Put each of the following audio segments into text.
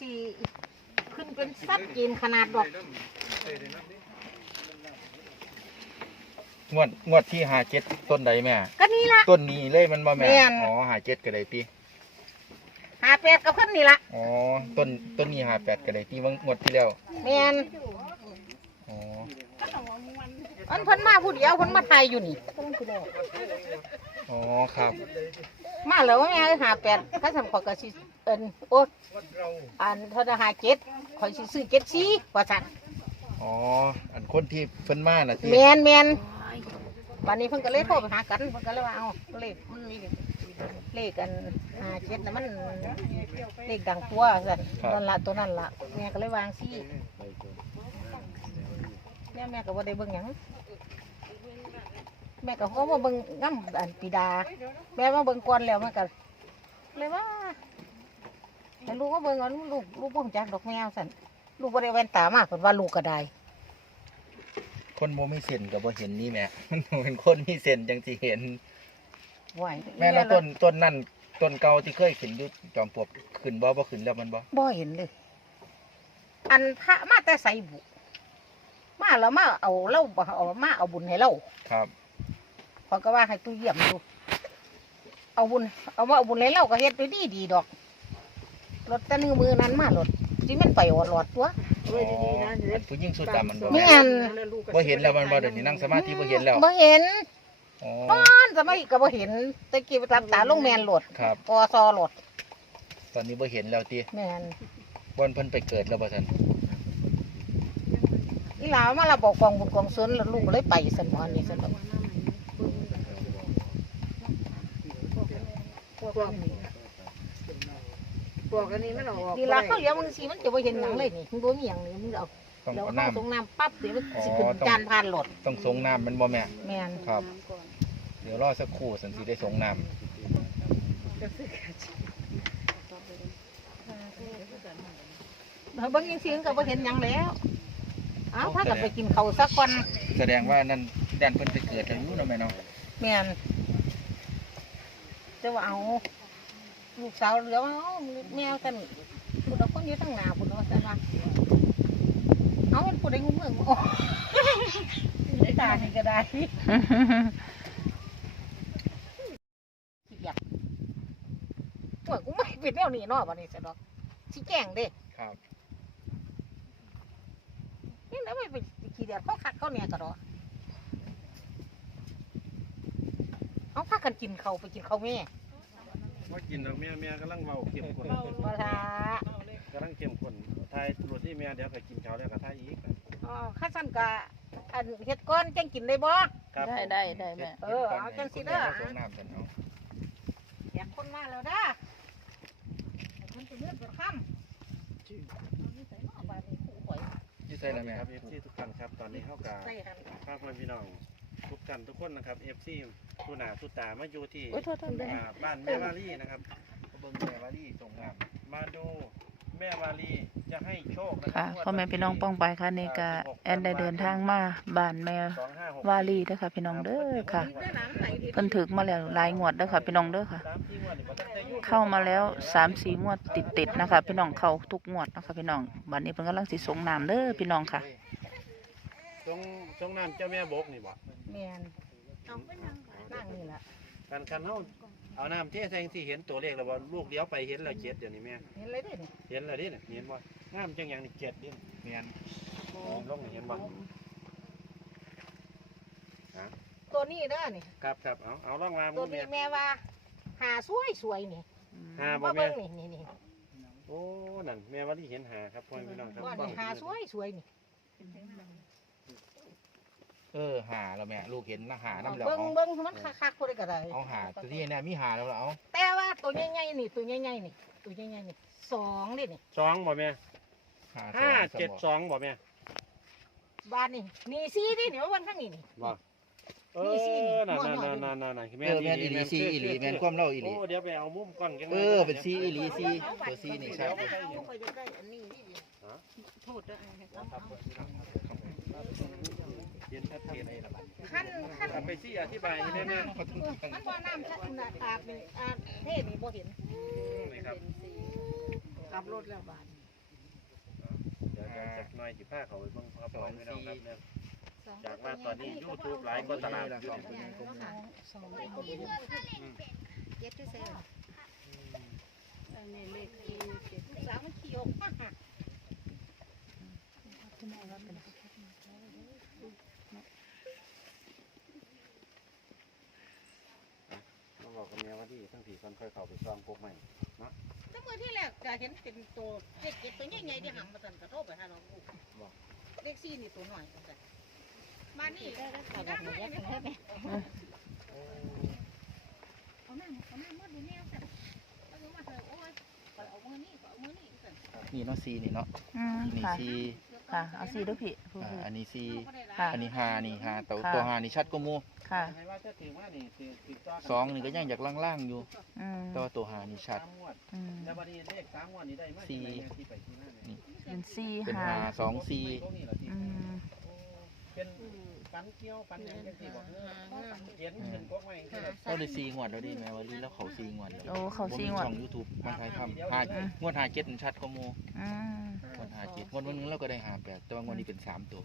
สิขึ้นเป็นสัตว์จีนขนาดดอกงวดงวดที่หาเจ็ดต้นใดแม่ ก็นี่ละ ต้นนี้เลยมันบ่แม่ แม่น อ๋อหาเจ็ดก็ได้ตีหาแปดกับเพิ่นนี่ละอ๋อ ต้นต้นนี้หาแปดก็ได้ตีว่างวดที่แล้ว แม่นอ๋อ อันเพิ่นมาผู้เดียวเพิ่นมาไทยอยู่นี่ อ๋อครับ มาแล้วแม่เอ้ยหาแปดถ้าทำขอยก็สิ เอิ้นโอ้อันเท่าจะหาเจ็ดขอยสิซื้อเจ็ดสี่ว่าซั่นอ๋อ อันคนที่เพิ่นมาน่ะตีแม่นแม่นวันนี้เพิ่นก็เลยโทรไปหากันเพิ่นก็เลยว่าเอาเลขมันมีเลขกันหาเจ็ดนะมันเลขดังตัวซั่นนั่นละตัวนั่นละแม่ก็เลยวางซี่แม่แม่ก็บ่ได้เบิ่งหยังแม่ก็เขามาเบิ่งน้ำอันปีดา แม่มาเบิ่งก่อนแล้วแม่ก็เลยว่า แต่ลูกก็เบิ่งเอาลูกลูกบ่รู้จักดอกแมวสั่นลูกบ่ได้แว่นตามากเพิ่นว่าลูกก็ได้คนบ่มีเส้นก็บ่เห็นนี่แม่ มันเป็นคนมีเส้นจังสิเห็น ไหวแม่แล้วต้นต้นนั่นต้นเก่าที่เคยขึ้นอยู่จอมปลวกขึ้นบ่บ่ขึ้นแล้วมันบ่บ่เห็นเลย อันพระมาแต่ไสบุ มาแล้วมาเอาเล่าบ่เอามาเอาบุญให้เราครับ เขาก็ว่าให้ตู้เยี่ยมดูเอาบุญเอามาเอาบุญให้เราก็เฮ็ดไปดีดีดอก รถแตะนึงมือนั้นมารถที่มันไปออดหลอดตัวอ๋ออันผู้หญิงสุดดำมันบ่แม่แม่นบ่เห็นแล้วมันบ่เดี๋ยวนี้นั่งสมาธิบ่เห็นแล้วบ่เห็นอ๋อป้อนสมัยก็บ่เห็นแตะกี้ไปตามตาลงแมนโหลดครับปอซอโหลดตอนนี้บ่เห็นแล้วติแมนบ่อนเพิ่นไปเกิดแล้วบ่ซั่นอีหลาวมาเราบอกกองบุญกองสนแล้วลูกก็เลยไปสมอนนี่สนอกพวกนี้ พวกอันนี้มันออกดีลาเขาเลี้ยงมึงสิมันจะบ่เห็นหยังเลยนี่มึงบ่มีหยังนี่มึงเอาต้องเดี๋ยวเอาเข้าน้ำ ตรงน้ำปั๊บเดี๋ยวมันสิอ๋อขึ้นต้อง จานผ่านโหลดต้องสงน้ำมันบ่แม่ แมนครับ เดี๋ยวรอสักครู่สันสิได้สงน้ำเบิ่งจังซี่มันก็บ่เห็นหยังแล้วเอ้าถ้ากันไปกินข้าวสักก่อนแสดงว่านั่นด้านเพิ่นไปเกิดแล้วอยู่เนาะแม่เนาะแมนจะว่าเอา ลูกสาวเหลือว่าเอาแมวกันผู้ใดคนอยู่ทั้งหน้าผู้ใดว่าซั่นว่าเอามันผู้ใดงูเมืองโอ้ยตานี่ก็ได้ขี้เกียจตัวกูไม่เป็นแนวนี้เนาะบัดนี้ซะดอกสิแกล้งเด้ครับนี่แล้วไม่เป็นขี้เดียดเขาคักเขาเนี่ยก็ดอกเอาพากันกินเขาวไปกินข้าวแม่ ว่ากินดอกแม่แม่กำลังเว้าเข้มข้นมาละกำลังเข้มข้นทายรถที่แม่เดี๋ยวก็กินข้าวแล้วก็ทายอีกอ๋อข้าสั้นกะอันเฮ็ดก้อนจังกินได้บ่ครับได้ได้ได้แม่เออเอาจังสิเด้อสงน้ำกันเอาอยากคนมาแล้วเด้อให้คนจะเลือกจะค้ำนี่ใส่หม้อบาดนี่ขู่ข่อยอยู่ใส่แล้วแม่ครับ FC ทุกท่านครับตอนนี้เฮากะใส่หันพาพ่อพี่น้อง ทุกท่านทุกคนนะครับ FC ผู้หน้าผู้ตามาอยู่ที่โอ้ยโทษโทษอ่าบ้านแม่วารีนะครับ เบิ่งแม่ว่าลี่สงน้ำมาดูแม่วารีจะให้โชคนะครัค่ะพ่อแม่พี่น้องป้องไปค่ะนี่ก็แอนได้เดินทางมาบ้านแม่วาลีเด้อค่ะ พี่น้องเด้อค่ะนี่เด้อหนังไหลดิเพิ่นถึกมาแล้วหลายงวดเด้อค่ะ พี่น้องเด้อค่ะเข้ามาแล้วสามสี่งวดติดๆนะคะ พี่น้องเข้าทุกงวดนะคะ พี่น้องบัดนี้เพิ่นกำลังสิสงน้ำเด้อพี่น้องค่ะ ตรงตรงน้ำเจ้าแม่บกนี่บ่ แม่นเอาไปนั่งนั่งนี่ล่ะกันคันเฮาเอาน้ำเทใส่ที่เห็นตัวเลขแล้วบ่ลูกเดียวไปเห็นแล้วเจ็ดเดี๋ยวนี้แม่เห็นเลยเด้อนี่เห็นแล้วดิเนี่ยเห็นบ่น้ำจังอย่างนี่เจ็ดดิแม่นลงนี่เห็นบ่ตัวนี้เด้อนี่ครับครับเอาเอาล่องมาตัมืวอแม่นี้แม่ว่าหาสวยสวยๆนี่หาบ่มาแม่เบิ่งนี่นี่นี่โอ้นั่นแม่ว่าที่เห็นหาครับพ่อพี่น้องครับว่านี่หาสวยสวยๆนี่ เออหาแล้วแม่ลูกเห็นนะหาน้ำแล้วเบิ่งเอาเบิ่งมันคักๆคนได้ก็ได้เอาหาตัวที่เนี่ยมีหาแล้วล่ะเอาแต่ว่าตัวใหญ่ๆนี่ตัวใหญ่ๆนี่ตัวใหญ่ๆนี่สองนี่นี่สองบ่แม่หาห้าสองเจ็ดสองบ่แม่บ้านนี่นี่ซี่นี่เดี๋ยววันข้างนี้นี่บ่เอนี่สิอนั่นม่นั่วนๆนั่นนั่นนั่นนั่นเออแม่นอีหลีซีอีหลีแม่นความเล่าอีหลีโอ้เดี๋ยวไปเอามุมกล้องจังเออเป็นซีอีหลีซีตัวซีนี่ใช่โทษด้วยเห็นชัดเจน ขั้นขั้นไปซี่อธิบายให้แม่มันว่าน้ำชัดนะอาบนี่อาบเท่นี่บ่เห็นนี่ครับขับรถแล้วบาดเดี๋ยวจักหน่อยสิพาเขาไปเบิ่งครับสองพี่น้องครับเนี่ยจากว่าตอนนี้ YouTube หลายกว่าตลาดอยู่เนี่ยค่ะสองเจ็ดที่เซลอันนี้เลขที่เจ็ดสาวมันขี่ออกมา ต้อง บอกกับเมียว่าที่ทั้งสี่คนค่อยเข้าไปซ่องพวกใหม่นะถ้าเมื่อที่แรกจะเห็นเป็นตัวเลขเจ็ดตัวใหญ่ๆที่หำมาตันกระโทบไปหาเราลูกเลขสี่นี่ตัวหน่อยจังซั่มานี่ได้ได้ได้ได้ได้เอาหน้าเอาหน้ามดดูแนวสั่นเอามาเถอะโอ้ยเอามือนี่เอามือนี่สั่นนี่เนาะซีนี่เนาะนี่ซี ค่ะเอาสีด้วยพี่ผู้อ่าพี่อันนี้ซีค่ะ อันนี้หานี่หาตัวค่ะ ตัวหานี่ชัดกว่าหมูค่ะให้ว่าจะถือว่านี่ถือติดต่อสองนี่ก็ยังอยากล่างๆอยู่อืมแต่ว่าตัวหานี่ชัดสามงวดอืมแล้ววันนี้เลขสามงวดนี้ได้มาสี่ที่ไหนที่ไปที่นั่นเนี่ยเป็นสีเป็นหาหาสองซีพวกนี้เหรอที่อืม เป็นฟันเกี้ยวฟันหยังจังซี่บ่เออเขียนขึ้นกกไว้จังซี่ล่ะเราได้ซีงวดแล้วดิแม่วันนี้แล้วเขาซีงวดแล้วโอ้เขาสีงวด ช่องยูทูบมาถ่ายทำหางวดหาเจ็ดมันชัดกว่าหมูอืมงวดหาเจ็ดงวดวันนึงเราก็ได้หาแปดแต่ว่างวดนี้เป็นสามตัว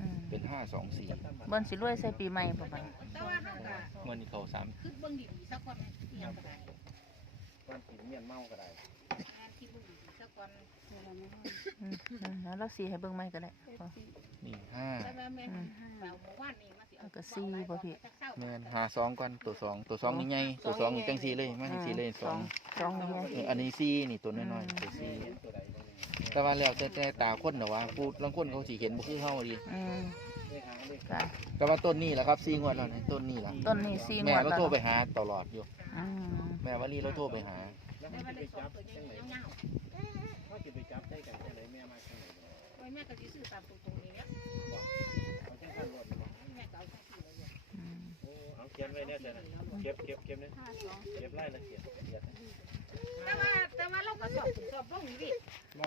อืมเป็นห้าสองสี่เบิ้นสิรวยใส่ปีใหม่ประมาณแต่ว่าเขาก็งวดนี้เขาสามคือเบิ่งดีๆสักคนอีหยังก็ได้ฟันกินเมียนเมาก็ได้ สักคนอืมแล้วเราสีให้เบิ้งใหม่ก็ได้พอ นี่ห้าแต่ว่าแม่นเราเมื่อวานนี้มาสิเอาแล้วก็สี่บ่พี่ แม่นหาสองก่อนตัวสองตัวสองนี่ไงตัวสองนี่จังซีเลยมาจังซีเลยสองสองนี่ไงเอออันนี้ซีนี่ตัวน้อยๆตัวซีเห็นตัวใดบ้างนี่แต่ว่าแล้วแต่แต่ตาคนเนาะว่าผู้ลางคนเขาสิเห็นบ่คือเฮาดีอืมเลขหางเลขค่ะแต่ว่าต้นนี้แหละครับซีงวดแล้วนะต้นนี้ล่ะต้นนี้สีงแม่วดเราแล้วโทรไปหาตลอดอยู่ อืมแม่ว่าลีเราโทรไปหา แล้วแต่มันว่าจะไปจับตัวจังไหนยาวเขาจะไปจับได้กันจังไหนแม่มาจังไหนๆโอ้แม่ก็สิซื้อตามตรงๆนี้เนี่ยเขาจังคันรถบ่แม่ก็เอาจังซี่เลยอืมโอ้เอาเขียนไว้เนี่ยจ้ะเก็บเก็บเก็บเนี่ยเก็บรายละเอียดละเอียดแต่ว่าแต่ว่าเราก็สอบสอบลงอยู่ดิบ่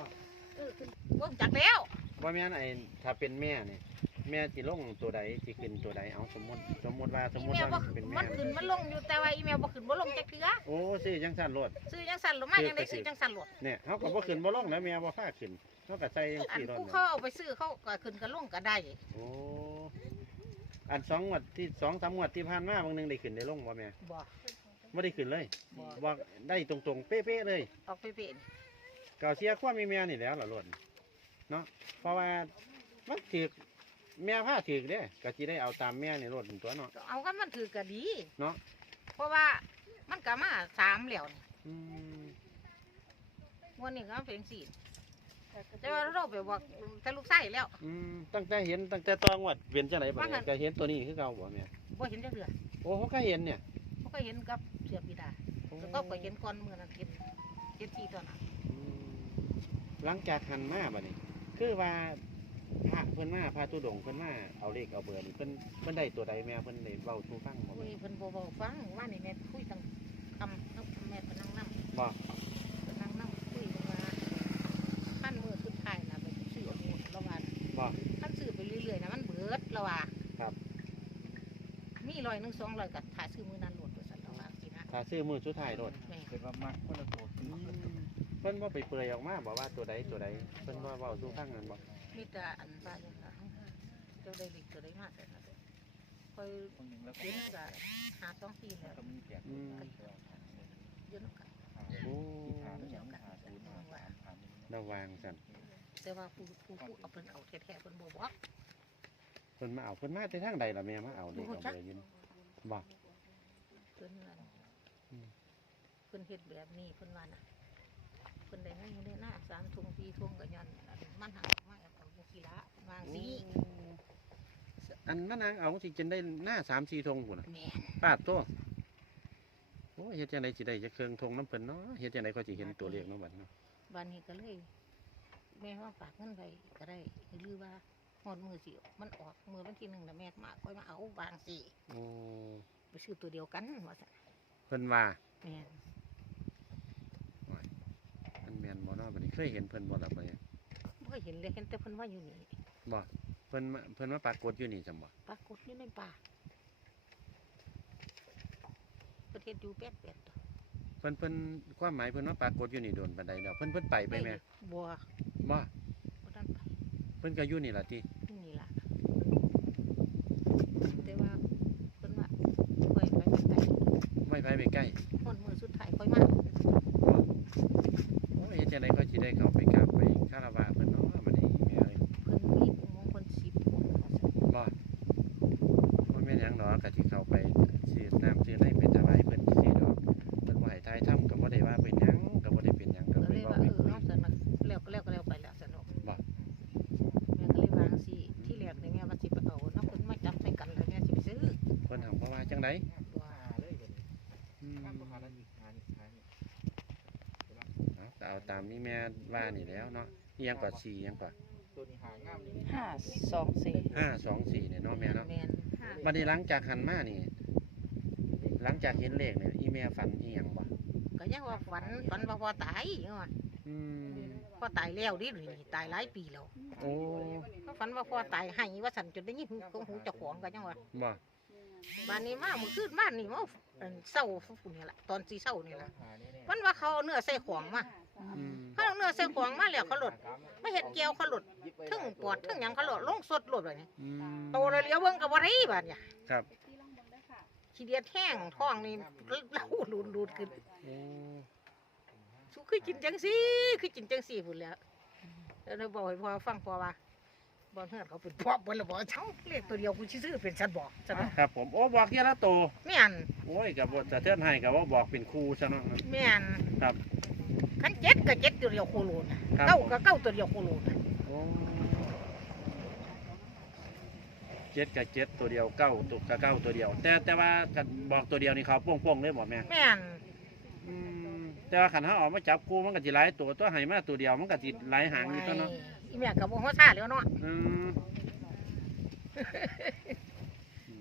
เออขึ้นลงจากแล้วว่าแม่ไอ้ถ้าเป็นแม่เนี่ย แม่สิลงตัวใดสิขึ้นตัวใดเอาสมมุติสมมุติว่าสมอีมุติเมลบ่ว่าเป็นมัแม่นขึ้นมันลงอยู่แต่ว่าอีเมลบ่ขึ้นบ่ลงจักเทื่อโอ้ซื้อจังสั่นรถซื้อจังสั่นหรือมาจังได๋ซื้อจังสั่นโลดเนี่ยเขาก็บ่ขึ้นบ่ลงแล้วแม่บ่พาขึ้นเขาก็ใส่จังอันซี่รถผู้เขาเอาไปซื้อเขาก็ขึ้นก็ลงก็ได้โอ้อันสองงวดที่สองสามงวดที่ผ่านมาบางหนึงได้ขึ้นได้ลงบ่แม่บ่บ่ได้ขึ้นเลยบ่บ่ได้ตรงๆเป๊ะๆเลย ออกไปเป็นเก่าเสียความมีแม่นี่แหล้วล่ะรถเนาะเพราะว่ามันถือ แม่พาถือเด้ก็สิได้เอาตามแม่นี่รถตัวเนาะ เอากันมันถือก็ดีเนาะ เพราะว่ามันก็มาสามแล้วนี่อืมงวันนี้ก็เป็นสี่แต่ว่าเราไปบอกแต่ลูกไส้แล้ว อืมตั้งแต่เห็นตั้งแต่ตองวัดเวียนจังไหนบ่ว่างั้เนี่ยน ก็เห็นตัวนี้คือเก่าบ่แม่บ่เห็นจักเดือโอ้เขาก็เห็นเนี่ยเขาก็เห็นกับเสือบิดาแล้วก็ไปเห็นก่อนมือนั้นเห็นเห็นสี่ตัวน่ะอืมหลังจากหันมาบัดนี้ คือว่า พระเพิ่นมาพระตุดงค์เพิ่นมาเอาเลขเอาเบอร์นี่เพิ่นเพิ่นได้ตัวใดแม่เพิ่นได้เว้าสู่ฟังบ่คุยแม่เพิ่นบ่เว้าฟังว่านี่แม่คุยตั้งคำตั้งแม่เพิ่นนั่งนำบ่เพิ่นนั่งนำคุยว่าขั้นมือสุดท้ายน่ะไปซื้อเอาหมดแล้วว่าบ่ขั้นซื้อไปเรื่อยๆน่ะมันเบิดแล้วว่าครับมีร้อยหนึงสองร้อยก็ถ่ายซื้อมือนั้นโหลดว่าซั่นแล้วว่าสินะถ้าซื้อมือสุดท้ายรถแม่เป็นว่ามักคนละตัวเพิ่นบ่ไปเปรยออกมาบอกว่าตัวใดตัวใดเพิ่นว่าเว้าสู่ฟังนั่นบ่ มีแต่อันว่าอย่างนั้นเจ้าได้ลิกเจ้าได้มากแต่นั้นคอยคนหนึ่งแล้วก็เห็นก็หาสองปีแล้วก็มีแจกอืมอยืนกันโอ้หาอย่างหาศูนย์หาสามหาหนึ่งระวังซั่นแต่ว่าผู้ผู้ผู้เอาเพิ่นเอาแท้ๆเพิ่นบ่บอกเพิ่นมาเอาเพิ่นมาแต่ทางใดล่ะแม่มาเอาเลขเอาเอร์อยินบ่เพิ่นนั่นอืมเพิ่นเฮ็ดแบบนี้เพิ่นว่าน่ะเพิ่นได้เงินได้หน้าสามทุ่งสี่ทุ่งก็ย้อนมันหักมา เอาของจังซี่ละวางสิอันมะนางเอาสิกินได้หน้า3 4ทงพุ่นน่ะแม่ปาดตัวโอ้ยเฮ็ดจังไดสิได้จะเครื่องทงน้ำเพิ่นเนาะเฮ็ดจังไดก็สิเห็นตัวเลขเนาะบัดเนาะบ้านนี้ก็เลย แม่ว่าฝากเงินไว้ก็ได้หรือว่าฮอดมือสิมันออกมือวันที่หนึ่งน่ะแม่มาค่อยมาเอาวางสิโอ้ไปซื้อตัวเดียวกันว่าซั่นเพิ่นว่าแม่น มันแม่นบ่เนาะบัดนี้เคยเห็นเพิ่นบ่ล่ะบัดนี้บ่ เคยเห็นเลยเห็นแต่เพิ่นว่าอยู่นี่บ่เพิ่นมาเพิ่นมาปรากฏอยู่นี่จังบ่ปรากฏอยู่ในป่าประเทศอยู่แป๊ดแป๊ดตัวเพิ่นเพิ่นความหมายเพิ่นว่าปรากฏอยู่นี่โดนปานใดแล้วเพิ่นเพิ่นไปไปแม่บัวบ่บ่ทันไปเพิ่นก็อยู่นี่ล่ะติ นี่ล่ะแต่ว่าเพิ่นว่าค่อยไปไกล ไม่ไปไปใกล้ ๆคนมือสุดท้ายค่อยมา โอ้ยเฮ็ดจังไดก็สิได้เข้าไปกราบไปคารวะเพิ่นเนาะบัดนี้แม่เอ้ย เพิ่นมีอุโมงค์เพิ่นสิบอุโมงค์ว่าซั่น บ่บ่แม่นหยังดอกก็สิเข้าไปสิน้ำสิได้เป็นถวายเพิ่นสิดอกเพิ่นบ่ให้ทายถ้ำก็บ่ได้ว่าเป็นหยังก็บ่ได้เป็นหยังก็ ก็ ไป เลย เว้า ว่า ไป เออ คุย เอาซั่นน่ะแล้วก็แล้วก็แล้วไปแล้วซั่นเนาะ บ่ แม่ก็เลยวางสิที่แรกนี่แม่ว่าสิไปเอาเนาะเพิ่นมาจับใส่กันแล้วแม่สิไปซื้อ เพิ่นหังบ่ว่าจังได ว่า อืมเอาก็เอาตาม นี้แม่ว่านี่แล้วเนาะอีหยังก็4อีหยังก็ห้าสองสี่5 2 4เนี่ยเนาะแม่เนาะแม่นบัดนี้หลังจากหันมานี่ หลังจากเห็นเลขเนี่ยอีแม่ฝันอีหยังบ่ก็ยังว่าฝันฝันว่าพ่อตายเนาะอืมพ่อตายแล้วดินี่ตายหลายปีแล้วโอ้เขาฝันว่าพ่อตายให้ว่าสันจนได้ยินหูของหูเจ้าของกันยังว่าบ่บ้านนี้มาเมื่อคืนบ้านนี่มาเอิ่นเศร้าฝุ่นนี่ละตอนสีเศร้านี่ละมันว่าเขาเอาเนื้อใส่ของมาอืม เขาเอาเนื้อใส่ของมาแล้วเขาหลดไม่เห็ดเกียวเขาหลดทึ่งปอดทึ่งหยังเขาหลดลงสดหลดแบบนี้อืมโตเลยเลี้ยวเบิ่งกับว่าไรบ้านเนี่ยครับขี้เดียดแห้งท้องนี่เล่าหลุนดูดขึ้นโอ้สุคือกินจังซี่คือกินจังซี่พุ่นแหล้วแล้วเลยบอกให้พ่อฟังพ่อว่าบอลเฮือนเขาเป็นพ่อบอลละบ่เช่าเลขตัวเดียวกูสิซื้อเป็นสันบอกสันบอกครับผมโอ้บอกเทียละโตแม่นโอ้ยกับบทจะเทือนให้กับว่าบอกเป็นครูซะเนาะแม่นครับ ขันเจ็ดก็เจ็ดตัวเดียวโคโลนะครับเก้าก็เก้าตัวเดียวโคโลนะโอ้เจ็ดกับเจ็ดตัวเดียวเก้าตัวกับเก้าตัวเดียว แต่แต่ว่ากันบอกตัวเดียวนี่เขาโป้งๆเลยบอกแม่แม่นอืมแต่ว่าขันเขาออกมาจับครูมันก็จะหลายตัวตัวให้มาตัวเดียวมันก็จะหลายหางอยู่ตัวเนาะอีแม่กับวงหัวซาแล้วเนาะอืม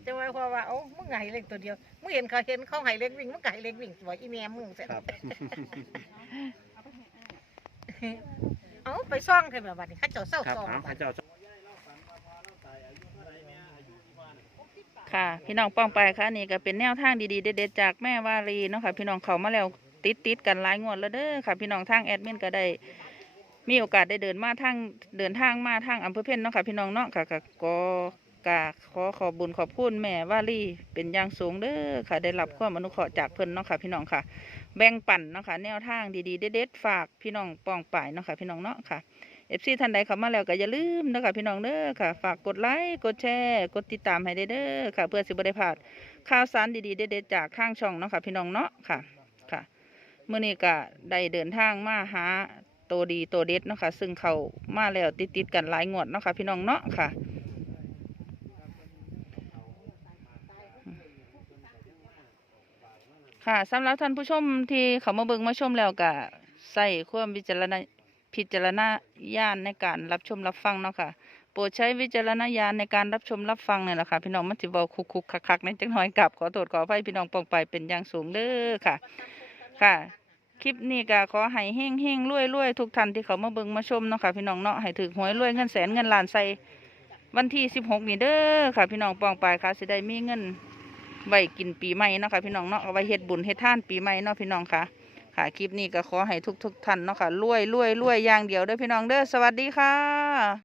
จะว่าเพราะว่าเอ้ามึงไงเล็กตัวเดียวมึงเห็นเขาเห็นเขาไห้เล็กวิ่งมึงไก่เล็กวิ่งสวยอีแม่มึงเสร็จครับ เอ้าไปซ่องกันแบบนี้เข้าเจ้าเศร้าครับซ่องเอาข้าเจ้าค่ะ พี่น้องป้องไปค่ะนี่ก็เป็นแนวทางดีๆเด็ดๆจากแม่วารีเนาะค่ะ พี่น้องเขามาแล้วติดติดๆกันหลายงวดแล้วเด้อค่ะ พี่น้องทางแอดมินก็ได้ มีโอกาสได้เดินมาทางเดินทางมาทางอำเภอเพ็ญเนาะค่ะ พี่น้องเนาะค่ะก็ กาขอขอบบุญขอบคุณแม่วารี่เป็นอย่างสูงเด้อค่ะ ได้รับความอนุเคราะห์จากเพิ่อนเนาะค่ะ พี่น้องค่ะ แบ่งปันเนาะค่ะ แนวทางดีๆเด็ดๆฝากพี่น้องปองป่ายเนาะค่ะ พี่น้องเนาะค่ะเอฟซีท่านใดเข้ามาแล้วก็อย่าลืมเนาะค่ะพี่น้องเด้อค่ะ ฝากกดไลค์กดแชร์กดติดตามให้ได้เด้อค่ะ เพื่อสิบได้พลาดข่าวสารดีๆเด็ดๆจากทางช่องเนาะค่ะพี่น้องเนาะค่ะค่ะเมื้อนี้ก็ได้เดินทางมาหาตัวดีตัวเด็ดเนาะค่ะซึ่งเขามาแล้วติดๆกันหลายงวดเนาะค่ะพี่น้องเนาะค่ะ ค่ะสำหรับท่านผู้ชมที่เขามาเบิ่งมาชมแล้วก็ใส่ความวิจารณพิจารณญาณในการรับชมรับฟังเนาะค่ะ โปรดใช้วิจารณญาณในการรับชมรับฟังเนี่ยแหละค่ะ พี่น้องมันสิเบาคุกคุกคักคักๆในจังน้อยกลับขอโทษขออภัยพี่น้องปองไปเป็นอย่างสูงเด้อค่ะ ค่ะ คลิปนี้ก็ขอให้เฮงเฮงรวยรวยทุกท่านที่เขามาเบิ่งมาชมเนาะค่ะพี่น้องเนาะให้ถือหวยรวยเงินแสนเงินล้านใส่วันที่สิบหกนี่เด้อค่ะ พี่น้องปองไปค่ะสิได้มีเงิน ไว้กินปีใหม่เนาะค่ะพี่น้องเนาะเอาไว้เฮ็ดบุญเฮ็ดทานปีใหม่เนาะพี่น้องค่ะ ค่ะคลิปนี้ก็ขอให้ทุกๆท่านเนาะค่ะรวยรวยรวยอย่างเดียวเด้อพี่น้องเด้อสวัสดีค่ะ